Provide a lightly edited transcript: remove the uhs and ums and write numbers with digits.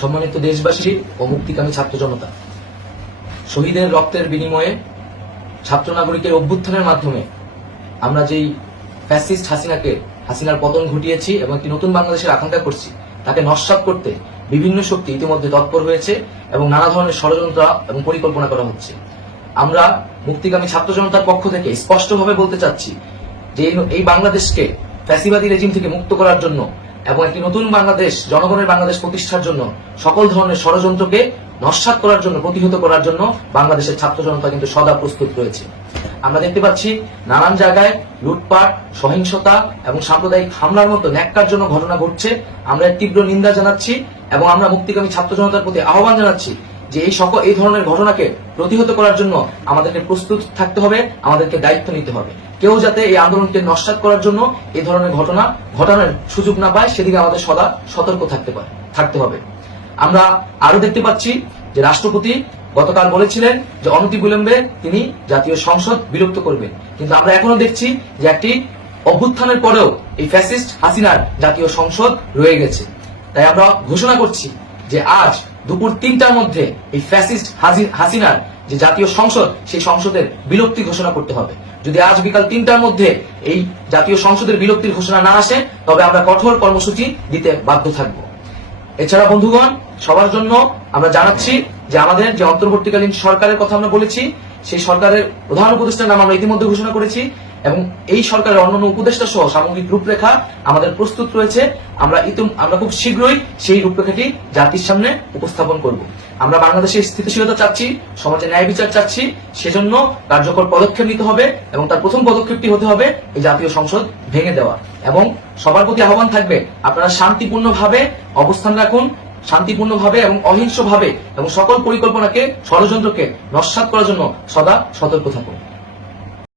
সম্মানিত দেশবাসী ও মুক্তিকামী ছাত্র জনতা, শহীদের রক্তের বিনিময়ে ছাত্র নাগরিকের অভ্যুত্থানের মাধ্যমে আমরা যেই ফ্যাসিস্ট হাসিনার পতন ঘটিয়েছি এবং একটি নতুন বাংলাদেশের আকাঙ্ক্ষা করছি, তাকে নস্যাৎ করতে বিভিন্ন শক্তি ইতিমধ্যে তৎপর হয়েছে এবং নানা ধরনের ষড়যন্ত্র এবং পরিকল্পনা করা হচ্ছে। আমরা মুক্তিকামী ছাত্র জনতার পক্ষ থেকে স্পষ্টভাবে বলতে চাচ্ছি যে এই বাংলাদেশকে ফ্যাসিবাদী রেজিম থেকে মুক্ত করার জন্য এবং একটি নতুন বাংলাদেশ, জনগণের বাংলাদেশ প্রতিষ্ঠার জন্য সকল ধরনের ষড়যন্ত্রকে নস্যাৎ করার জন্য, প্রতিহত করার জন্য বাংলাদেশের ছাত্র জনতা কিন্তু সদা প্রস্তুত রয়েছে। আমরা দেখতে পাচ্ছি নানান জায়গায় লুটপাট, সহিংসতা এবং সাম্প্রদায়িক হামলার মতো ন্যাক্কারজনক ঘটনা ঘটছে। আমরা এর তীব্র নিন্দা জানাচ্ছি এবং আমরা মুক্তিকামী ছাত্র জনতার প্রতি আহ্বান জানাচ্ছি যে এই ধরনের ঘটনাকে প্রতিহত করার জন্য আমাদেরকে প্রস্তুত থাকতে হবে, আমাদেরকে দায়িত্ব নিতে হবে। কেউ যাতে এই আন্দোলনকে নস্যাৎ করার জন্য এই ধরনের ঘটনা ঘটানোর সুযোগ না পায়, সেদিকে আমাদের সদা সতর্ক থাকতে হবে। আমরা আরো দেখতে পাচ্ছি যে রাষ্ট্রপতি গতকাল বলেছিলেন যে অনতিবিলম্বে তিনি জাতীয় সংসদ বিলুপ্ত করবেন, কিন্তু আমরা এখনো দেখছি যে একটি অভ্যুত্থানের পরেও এই ফ্যাসিস্ট হাসিনার জাতীয় সংসদ রয়ে গেছে। তাই আমরা ঘোষণা করছি যে আজ দুপুর 3টার মধ্যে এই ফ্যাসিস্ট হাসিনার যে জাতীয় সংসদ, সেই সংসদের বিলুপ্তি ঘোষণা করতে হবে। যদি আজ বিকাল 3টার মধ্যে এই জাতীয় সংসদের বিলুপ্তির ঘোষণা না আসে, তবে আমরা কঠোর কর্মসূচি দিতে বাধ্য থাকব। এছাড়া বন্ধুগণ, সবার জন্য আমরা জানাচ্ছি যে আমাদের যে অন্তর্বর্তীকালীন সরকারের কথা আমরা বলেছি, সেই সরকারের প্রধান উপদেষ্টার নাম আমরা ইতিমধ্যে ঘোষণা করেছি এবং এই সরকারের অন্যান্য উপদেষ্টা সহ সামগ্রিক রূপরেখা আমাদের প্রস্তুত রয়েছে। আমরা খুব শীঘ্রই সেই রূপরেখাটি জাতির সামনে উপস্থাপন করব। আমরা বাংলাদেশের স্থিতিশীলতা চাচ্ছি, সমাজে ন্যায় বিচার চাচ্ছি, সেজন্য কার্যকর পদক্ষেপ নিতে হবে এবং তার প্রথম পদক্ষেপটি হতে হবে এই জাতীয় সংসদ ভেঙে দেওয়া। এবং সবার প্রতি আহ্বান থাকবে, আপনারা শান্তিপূর্ণভাবে অবস্থান রাখুন, শান্তিপূর্ণভাবে এবং অহিংসভাবে এবং সকল পরিকল্পনাকে, ষড়যন্ত্রকে নস্যাৎ করার জন্য সদা সতর্ক থাকুন।